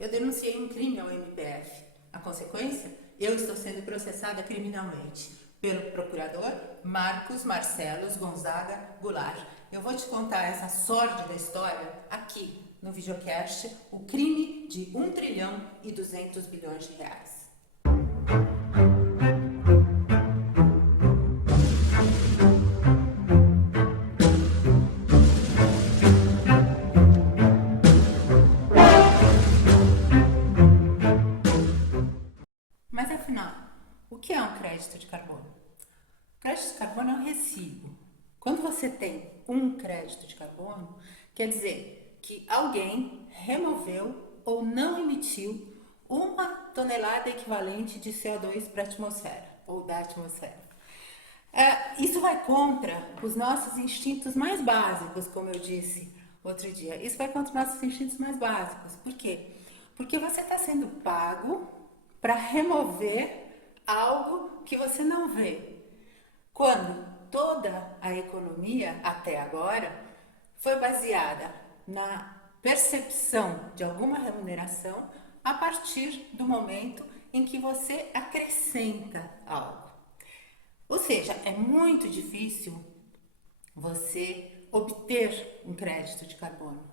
Eu denunciei um crime ao MPF. A consequência? Eu estou sendo processada criminalmente pelo procurador Marcos Marcelos Gonzaga Goulart. Eu vou te contar essa sórdida história aqui no videocast, o crime de 1 trilhão e 200 bilhões de reais. Mas afinal, o que é um crédito de carbono? O crédito de carbono é um recibo. Quando você tem um crédito de carbono, quer dizer que alguém removeu ou não emitiu 1 tonelada equivalente de CO2 para a atmosfera ou da atmosfera. Isso vai contra os nossos instintos mais básicos, como eu disse outro dia. Isso vai contra os nossos instintos mais básicos. Por quê? Porque você está sendo pago para remover algo que você não vê. Quando toda a economia, até agora, foi baseada na percepção de alguma remuneração a partir do momento em que você acrescenta algo. Ou seja, é muito difícil você obter um crédito de carbono,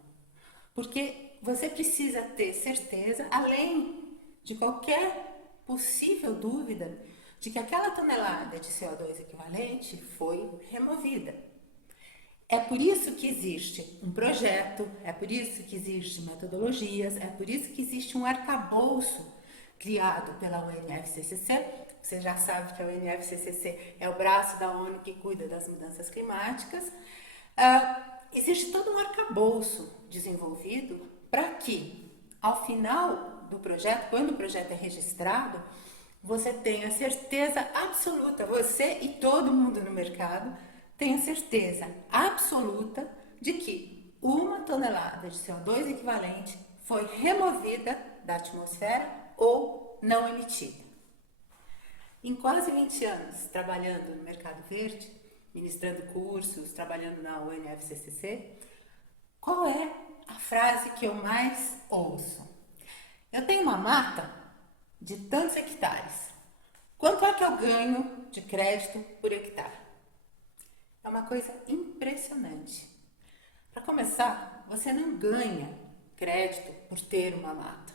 porque você precisa ter certeza, além de qualquer possível dúvida, de que aquela tonelada de CO2 equivalente foi removida. É por isso que existe um projeto, é por isso que existem metodologias, é por isso que existe um arcabouço criado pela UNFCCC. Você já sabe que a UNFCCC é o braço da ONU que cuida das mudanças climáticas. Existe todo um arcabouço desenvolvido para que, ao final do projeto, quando o projeto é registrado, você tenha certeza absoluta, você e todo mundo no mercado tenha certeza absoluta de que 1 tonelada de CO2 equivalente foi removida da atmosfera ou não emitida. Em quase 20 anos trabalhando no mercado verde, ministrando cursos, trabalhando na UNFCCC, qual é a frase que eu mais ouço? Eu tenho uma mata de tantos hectares. Quanto é que eu ganho de crédito por hectare? É uma coisa impressionante. Para começar, você não ganha crédito por ter uma mata.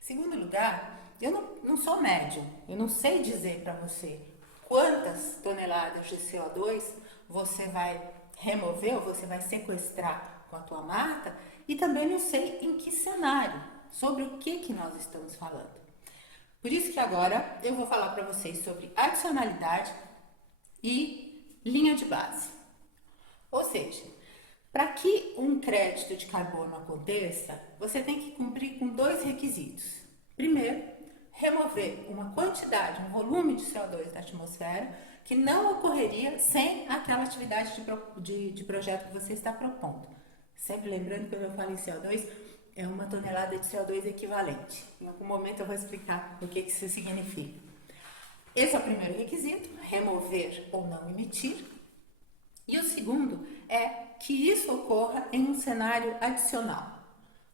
Segundo lugar, eu não sou médium, eu não sei dizer para você quantas toneladas de CO2 você vai remover ou você vai sequestrar com a tua mata, e também não sei em que cenário, sobre o que nós estamos falando. Por isso que agora eu vou falar para vocês sobre adicionalidade e linha de base. Ou seja, para que um crédito de carbono aconteça, você tem que cumprir com 2 requisitos. Primeiro, remover uma quantidade, um volume de CO2 da atmosfera que não ocorreria sem aquela atividade de projeto que você está propondo. Sempre lembrando que quando eu falo em CO2, é 1 tonelada de CO2 equivalente. Em algum momento eu vou explicar o que isso significa. Esse é o primeiro requisito, remover ou não emitir. E o segundo é que isso ocorra em um cenário adicional.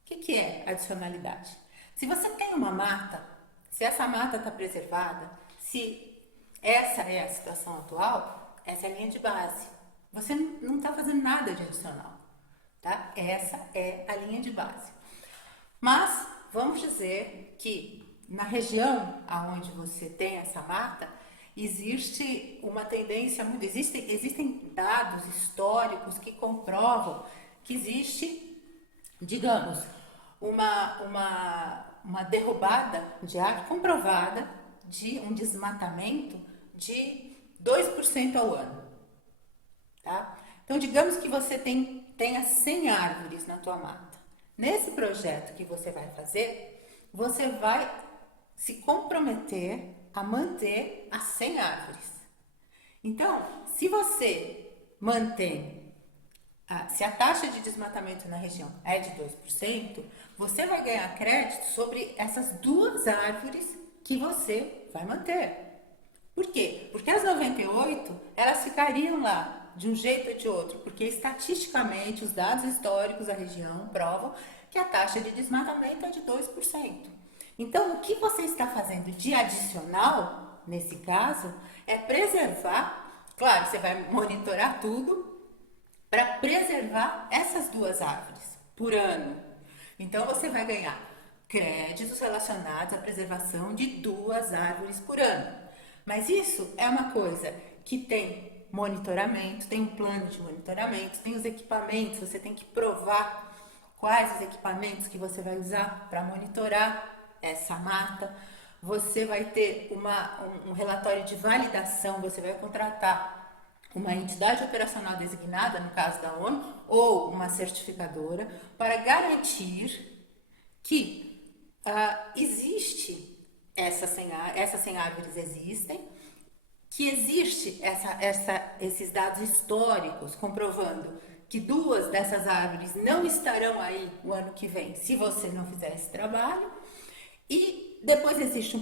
O que é adicionalidade? Se você tem uma mata, se essa mata está preservada, se essa é a situação atual, essa é a linha de base. Você não está fazendo nada de adicional, tá? Essa é a linha de base. Mas vamos dizer que na região aonde você tem essa mata, existe uma tendência muito, existem dados históricos que comprovam que existe, digamos, uma derrubada de árvore comprovada de um desmatamento de 2% ao ano, tá? Então, digamos que você tenha 100 árvores na tua mata. Nesse projeto que você vai fazer, você vai se comprometer a manter as 100 árvores. Então, se você mantém, se a taxa de desmatamento na região é de 2%, você vai ganhar crédito sobre essas 2 árvores que você vai manter. Por quê? Porque as 98, elas ficariam lá de um jeito ou de outro, porque estatisticamente os dados históricos da região provam que a taxa de desmatamento é de 2%. Então, o que você está fazendo de adicional, nesse caso, é preservar, claro, você vai monitorar tudo, para preservar essas 2 árvores por ano. Então você vai ganhar créditos relacionados à preservação de 2 árvores por ano. Mas isso é uma coisa que tem monitoramento, tem um plano de monitoramento, tem os equipamentos, você tem que provar quais os equipamentos que você vai usar para monitorar essa mata. Você vai ter um relatório de validação, você vai contratar uma entidade operacional designada, no caso da ONU, ou uma certificadora, para garantir que existe essas 100 árvores existem, que existe esses dados históricos comprovando que 2 dessas árvores não estarão aí o ano que vem, se você não fizer esse trabalho. E depois existe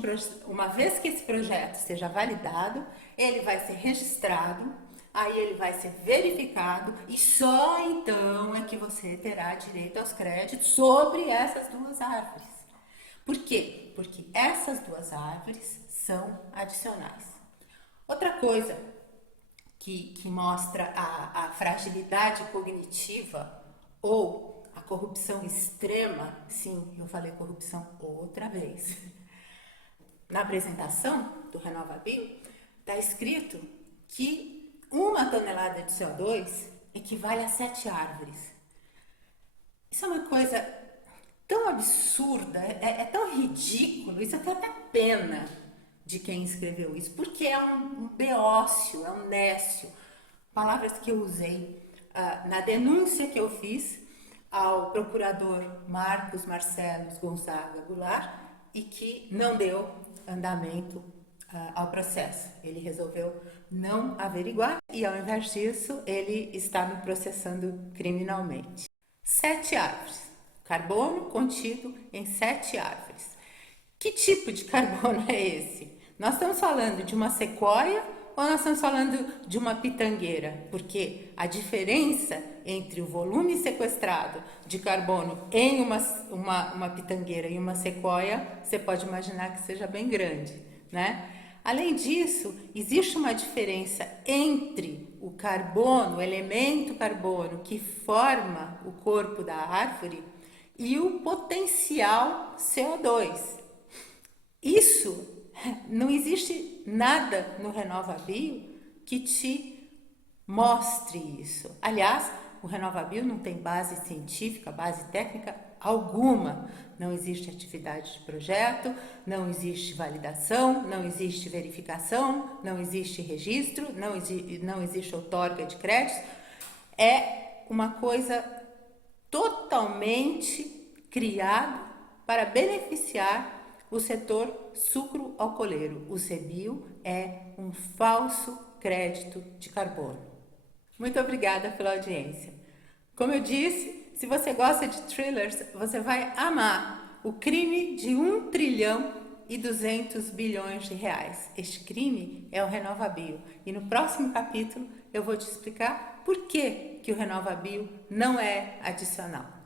uma vez que esse projeto seja validado, ele vai ser registrado, aí ele vai ser verificado e só então é que você terá direito aos créditos sobre essas 2 árvores. Por quê? Porque essas 2 árvores são adicionais. Outra coisa que mostra a fragilidade cognitiva ou a corrupção extrema, sim, eu falei corrupção outra vez. Na apresentação do RenovaBio, está escrito que 1 tonelada de CO2 equivale a 7 árvores. Isso é uma coisa tão absurda, é tão ridículo, isso até pena de quem escreveu isso, porque é um beócio, é um nécio. Palavras que eu usei na denúncia que eu fiz ao procurador Marcos Marcelos Gonzaga Goulart e que não deu andamento ao processo. Ele resolveu não averiguar e, ao invés disso, ele está me processando criminalmente. 7 árvores. Carbono contido em 7 árvores. Que tipo de carbono é esse? Nós estamos falando de uma sequoia ou nós estamos falando de uma pitangueira? Porque a diferença entre o volume sequestrado de carbono em uma pitangueira e uma sequoia, você pode imaginar que seja bem grande, né? Além disso, existe uma diferença entre o carbono, o elemento carbono que forma o corpo da árvore e o potencial CO2. Isso, não existe nada no RenovaBio que te mostre isso. Aliás, o RenovaBio não tem base científica, base técnica alguma. Não existe atividade de projeto, não existe validação, não existe verificação, não existe registro, não existe outorga de créditos. É uma coisa totalmente criada para beneficiar o setor sucro-alcooleiro. O CBio é um falso crédito de carbono. Muito obrigada pela audiência. Como eu disse, se você gosta de thrillers, você vai amar O Crime de 1,2 trilhão de reais. Este crime é o RenovaBio. E no próximo capítulo eu vou te explicar por que o RenovaBio não é adicional.